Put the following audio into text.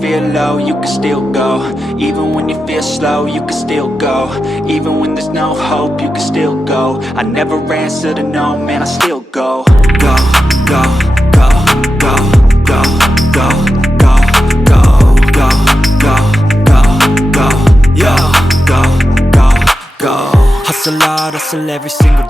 feel low, you can still go. Even when you feel slow, you can still go. Even when there's no hope, you can still go. I never answer to no, man, I still go. Go, go, go, go, go, go, go, go, go, go, go, go, yo, go, go, go. Hustle hard, hustle every single